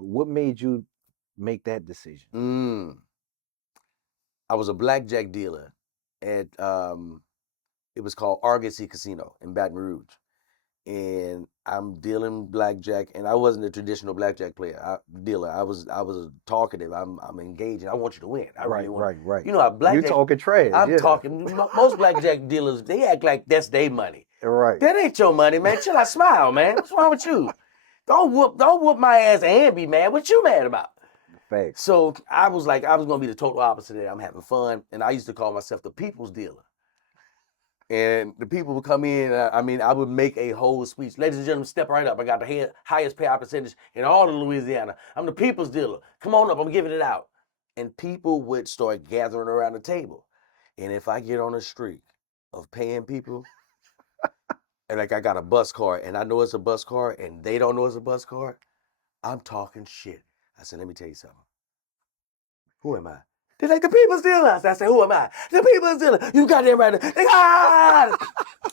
What made you make that decision? I was a blackjack dealer at it was called Argosy Casino in Baton Rouge, and I'm dealing blackjack, and I wasn't a traditional blackjack dealer. I was talkative. I'm engaging. I want you to win. I really want. Right. You know, how You blackjack. talking trash, I'm yeah. talking. Most blackjack dealers, they act like that's their money. Right. That ain't your money, man. Chill out, smile, man. What's wrong with you? Don't whoop my ass and be mad. What you mad about? Facts. So I was like, I was gonna be the total opposite of that. I'm having fun, and I used to call myself the people's dealer. And the people would come in. I would make a whole speech. Ladies and gentlemen, step right up. I got the highest payout percentage in all of Louisiana. I'm the people's dealer. Come on up. I'm giving it out. And people would start gathering around the table. And if I get on a streak of paying people, and like I got a bus card, and I know it's a bus card, and they don't know it's a bus card, I'm talking shit. I said, let me tell you something. Who am I? They're like, the people's dealer. I said, who am I? The people's dealer. You got them right there.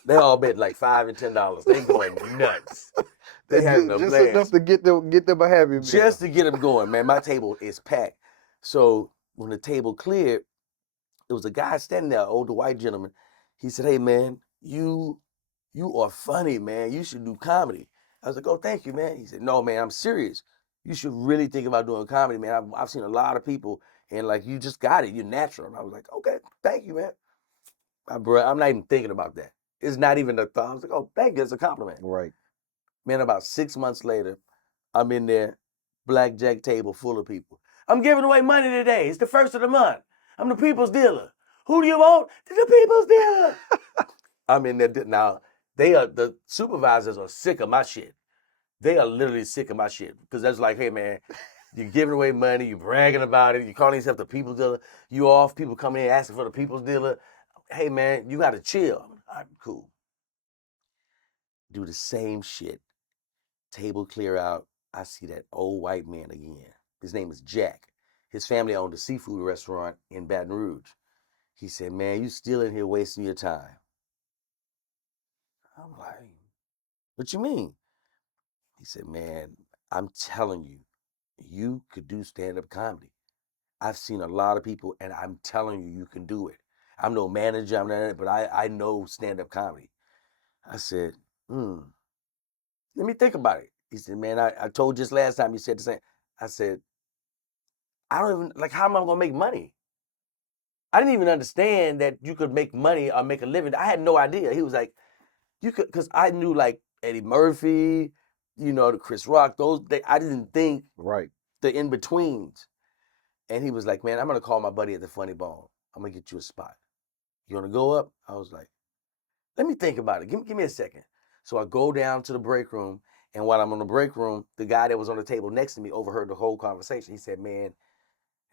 They all bet like $5 and $10. They going nuts. They having a Just enough blast. to get them a happy meal. Just to get them going, man. My table is packed. So when the table cleared, there was a guy standing there, an older white gentleman. He said, hey, man, you are funny, man. You should do comedy. I was like, oh, thank you, man. He said, no, man, I'm serious. You should really think about doing comedy, man. I've seen a lot of people, and like, you just got it. You're natural. And I was like, okay, thank you, man. I'm not even thinking about that. It's not even a thought. I was like, oh, thank you. It's a compliment. Right. Man, about 6 months later, I'm in there, blackjack table full of people. I'm giving away money today. It's the first of the month. I'm the people's dealer. Who do you want? The people's dealer. I'm in there. Now, the supervisors are sick of my shit. They are literally sick of my shit. Because that's like, hey, man, you're giving away money. You're bragging about it. You're calling yourself the people's dealer. You off. People coming in asking for the people's dealer. Hey, man, you got to chill. All right, cool. Do the same shit. Table clear out. I see that old white man again. His name is Jack. His family owned a seafood restaurant in Baton Rouge. He said, man, you still in here wasting your time. I'm like, what you mean? He said, man, I'm telling you, you could do stand-up comedy. I've seen a lot of people, and I'm telling you, you can do it. I'm no manager, I'm not, but I know stand-up comedy. I said, let me think about it. He said, man, I told you this last time you said the same. I said, I don't even, like, how am I going to make money? I didn't even understand that you could make money or make a living. I had no idea. He was like, you could, because I knew like Eddie Murphy, the Chris Rock, I didn't think Right. the in-betweens. And he was like, man, I'm going to call my buddy at the Funny Bone. I'm going to get you a spot. You want to go up? I was like, let me think about it. Give me a second. So I go down to the break room. And while I'm on the break room, the guy that was on the table next to me overheard the whole conversation. He said, man,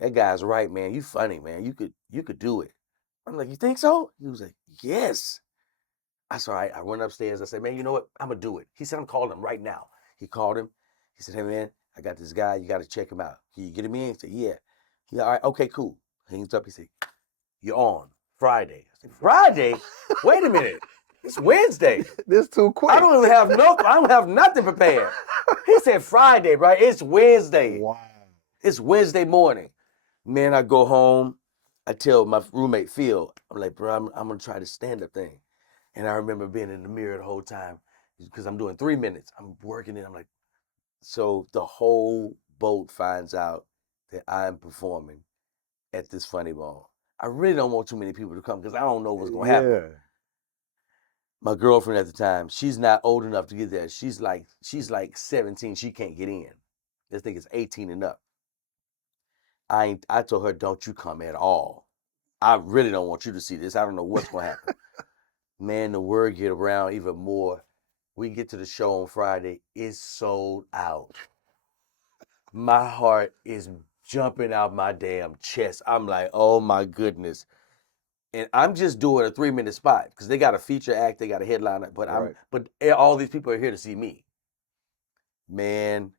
that guy's right, man. You funny, man. You could do it. I'm like, you think so? He was like, yes. I said, all right. I went upstairs. I said, man, you know what? I'm going to do it. He said, I'm calling him right now. He called him. He said, hey, man, I got this guy. You got to check him out. Can you get him in? He said, yeah. He said, all right, okay, cool. Hangs up. He said, you're on Friday. I said, Friday? Wait a minute. It's Wednesday. This too quick. I don't have nothing prepared. He said Friday, right? It's Wednesday. Wow. It's Wednesday morning. Man, I go home. I tell my roommate Phil, I'm like, bro, I'm gonna try to stand-up thing. And I remember being in the mirror the whole time because I'm doing 3 minutes. I'm working it. I'm like, so the whole boat finds out that I'm performing at this Funny Bone. I really don't want too many people to come because I don't know what's gonna happen. Yeah. My girlfriend at the time, she's not old enough to get there. She's like 17. She can't get in. This thing is 18 and up. I told her, don't you come at all. I really don't want you to see this. I don't know what's gonna happen. Man, the word get around even more. We get to the show on Friday. It's sold out. My heart is jumping out my damn chest. I'm like, oh my goodness. And I'm just doing a 3-minute spot because they got a feature act, they got a headliner, but Right. all these people are here to see me. Man,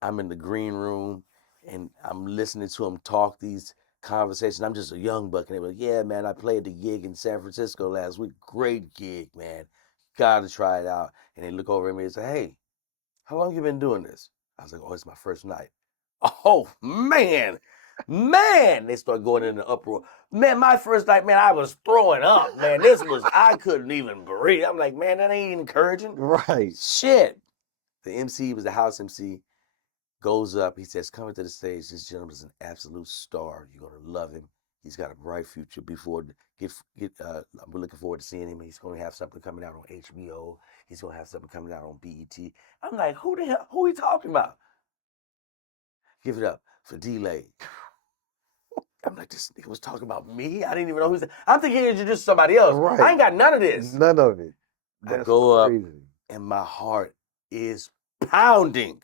I'm in the green room and I'm listening to them talk these conversations. I'm just a young buck, and they were like, yeah, man, I played the gig in San Francisco last week. Great gig, man. Gotta try it out. And they look over at me and say, hey, how long you been doing this? I was like, oh, it's my first night. Oh, man. Man, they start going in the uproar. Man, my first night, man, I was throwing up, man. I couldn't even breathe. I'm like, man, that ain't encouraging. Right. Shit. The MC was the house MC, goes up. He says, coming to the stage, this gentleman is an absolute star. You're going to love him. He's got a bright future. We're looking forward to seeing him. He's going to have something coming out on HBO. He's going to have something coming out on BET. I'm like, who are you talking about? Give it up for D-Lay. I'm like, this nigga was talking about me? I didn't even know who's. I'm thinking he introduced somebody else. Right. I ain't got none of this. None of it. I That's go crazy. up, and my heart is pounding.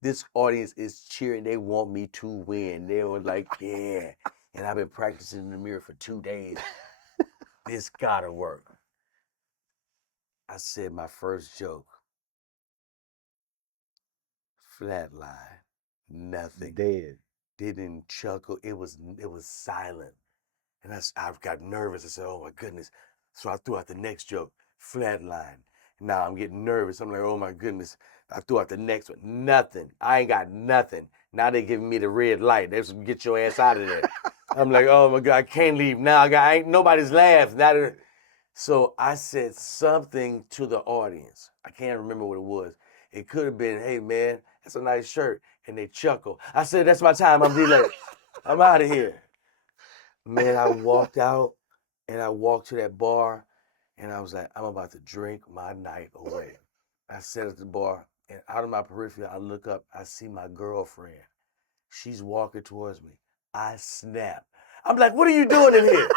This audience is cheering. They want me to win. They were like, yeah. And I've been practicing in the mirror for 2 days. This gotta work. I said my first joke. Flatline. Nothing. Dead. Didn't chuckle. It was silent. And I got nervous. I said, oh my goodness. So I threw out the next joke. Flatline. Now I'm getting nervous. I'm like, oh my goodness. I threw out the next one. Nothing. I ain't got nothing. Now they giving me the red light. They said, get your ass out of there. I'm like, oh my God, I can't leave now. Nobody's laughing. So I said something to the audience. I can't remember what it was. It could have been, hey man, that's a nice shirt. And they chuckle. I said, that's my time. I'm delayed. I'm out of here. Man, I walked out and I walked to that bar and I was like, I'm about to drink my night away. I sat at the bar and out of my periphery, I look up, I see my girlfriend. She's walking towards me. I snap. I'm like, what are you doing in here?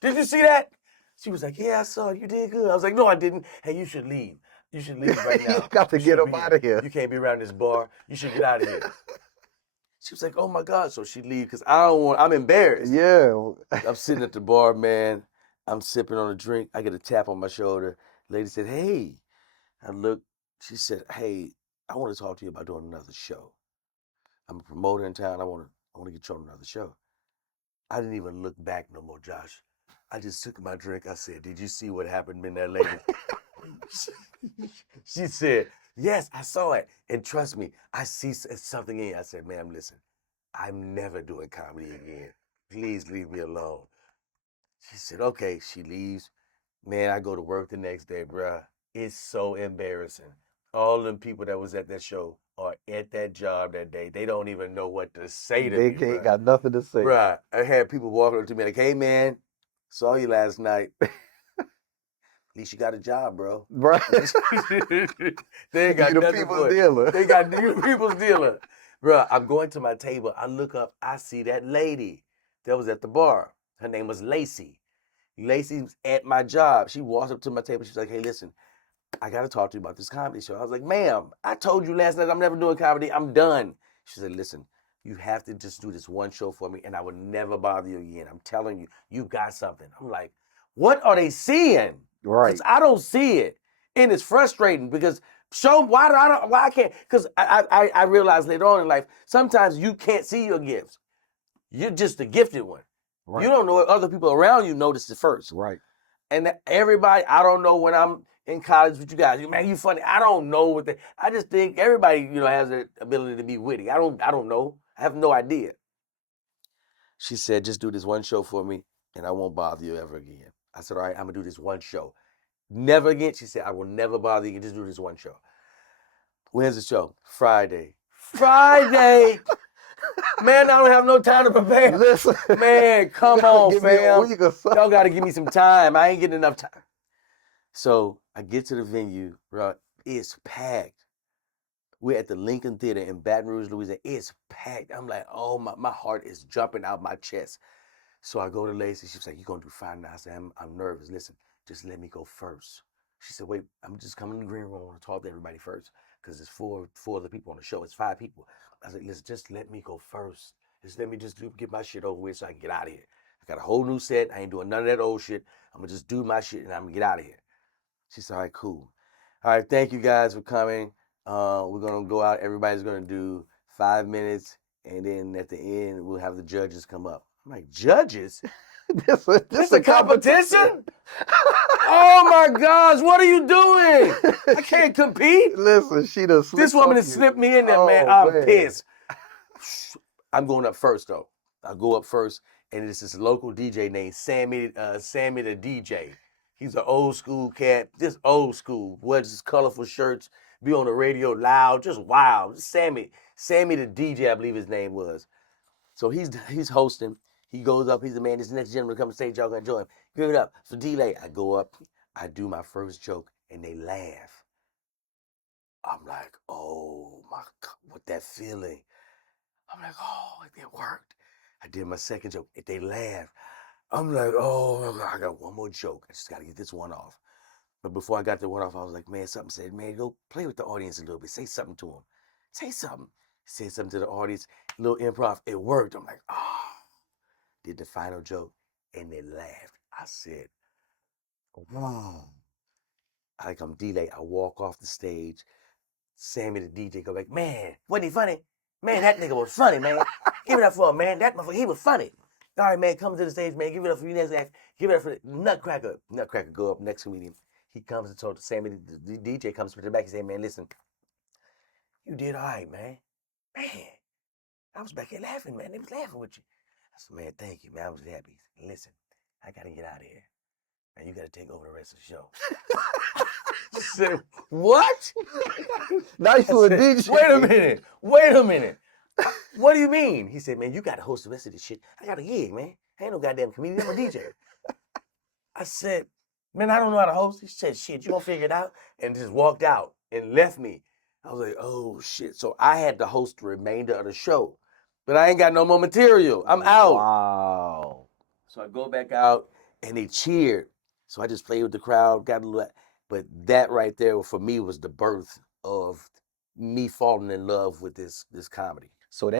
Did you see that? She was like, yeah, I saw it. You did good. I was like, no, I didn't. Hey, you should leave. You should leave right now. You got to get up out of here. You can't be around this bar. You should get out of here. She was like, oh my God. So she leave because I'm embarrassed. Yeah. I'm sitting at the bar, man. I'm sipping on a drink. I get a tap on my shoulder. Lady said, hey. I looked. She said, hey, I want to talk to you about doing another show. I'm a promoter in town. I want to get you on another show. I didn't even look back no more, Josh. I just took my drink. I said, did you see what happened in that lady? She said, yes, I saw it. And trust me, I see something in you. I said, ma'am, listen, I'm never doing comedy again. Please leave me alone. She said, okay. She leaves. Man, I go to work the next day, bruh. It's so embarrassing. All them people that was at that show are at that job that day. They don't even know what to say to me. They ain't got nothing to say. Bruh, I had people walking up to me like, hey, man, saw you last night. At least you got a job, bro. Right. They ain't got you the nothing people's for it. dealer. They got you the people's dealer. Bruh, I'm going to my table. I look up. I see that lady that was at the bar. Her name was Lacey. Lacey's at my job. She walks up to my table. She's like, hey, listen, I got to talk to you about this comedy show. I was like, ma'am, I told you last night I'm never doing comedy. I'm done. She said, listen, you have to just do this one show for me and I will never bother you again. I'm telling you, you got something. I'm like, what are they seeing? Right. Because I don't see it. And it's frustrating because why I can't? Because I realized later on in life, sometimes you can't see your gifts. You're just the gifted one. Right. You don't know what other people around you notice it first. Right. And everybody, I don't know when I'm in college with you guys. Man, you funny. I don't know what I just think everybody, has the ability to be witty. I don't know. I have no idea. She said, just do this one show for me and I won't bother you ever again. I said, all right, I'm gonna do this one show. Never again. She said, I will never bother you. Just do this one show. When's the show? Friday. Friday! Man, I don't have no time to prepare. Listen. Man, come on, fam. Y'all got to give me some time. I ain't getting enough time. So I get to the venue, bro. It's packed. We're at the Lincoln Theater in Baton Rouge, Louisiana. It's packed. I'm like, oh, my heart is jumping out my chest. So I go to Lacey. She's like, you're going to do fine now. I said, I'm nervous. Listen, just let me go first. She said, wait, I'm just coming in the green room. I want to talk to everybody first because there's four other people on the show. It's 5 people. I said, listen, just let me go first. Just let me get my shit over with so I can get out of here. I got a whole new set. I ain't doing none of that old shit. I'm going to just do my shit and I'm going to get out of here. She said, all right, cool. All right, thank you guys for coming. We're going to go out. Everybody's going to do 5 minutes. And then at the end, we'll have the judges come up. I'm like, judges? This a competition? Oh my gosh, what are you doing? I can't compete. Listen, she done slipped This woman on has you. slipped me in there, man. Oh, I'm man. pissed. I'm going up first though. I go up first, and it's this local DJ named Sammy the DJ. He's an old school cat, just old school. Wears his colorful shirts, be on the radio loud, just wild. Just Sammy the DJ, I believe his name was. So he's hosting. He goes up. He's the man. This next gentleman come to stage. Y'all gonna enjoy him. Give it up for D-Lay. I go up. I do my first joke, and they laugh. I'm like, oh my God, what that feeling? I'm like, oh, it worked. I did my second joke. If they laugh, I'm like, oh, I got one more joke. I just got to get this one off. But before I got the one off, I was like, man, something said, man, go play with the audience a little bit. Say something to them. Say something. Say something to the audience. A little improv. It worked. I'm like, ah. Did the final joke, and they laughed. I said, wow. I come D-Lay. I walk off the stage. Sammy the DJ go back, man, wasn't he funny? Man, that nigga was funny, man. Give it up for him, man. That motherfucker, he was funny. All right, man, come to the stage, man. Give it up for you next act. Give it up for Nutcracker. Nutcracker go up next comedian. He comes and talk to Sammy. The DJ comes to the back and say, man, listen, you did all right, man. Man, I was back here laughing, man. They was laughing with you. I said, man, thank you, man. I was happy. Listen, I got to get out of here. And you got to take over the rest of the show. I said, what? Now you a DJ. Wait a minute. What do you mean? He said, man, you got to host the rest of this shit. I got a gig, man. I ain't no goddamn comedian. I'm a DJ. I said, man, I don't know how to host. He said, shit, you gonna figure it out? And just walked out and left me. I was like, oh, shit. So I had to host the remainder of the show. But I ain't got no more material. I'm out. Wow. So I go back out, and they cheered. So I just played with the crowd, got a little. But that right there, for me, was the birth of me falling in love with this comedy. So that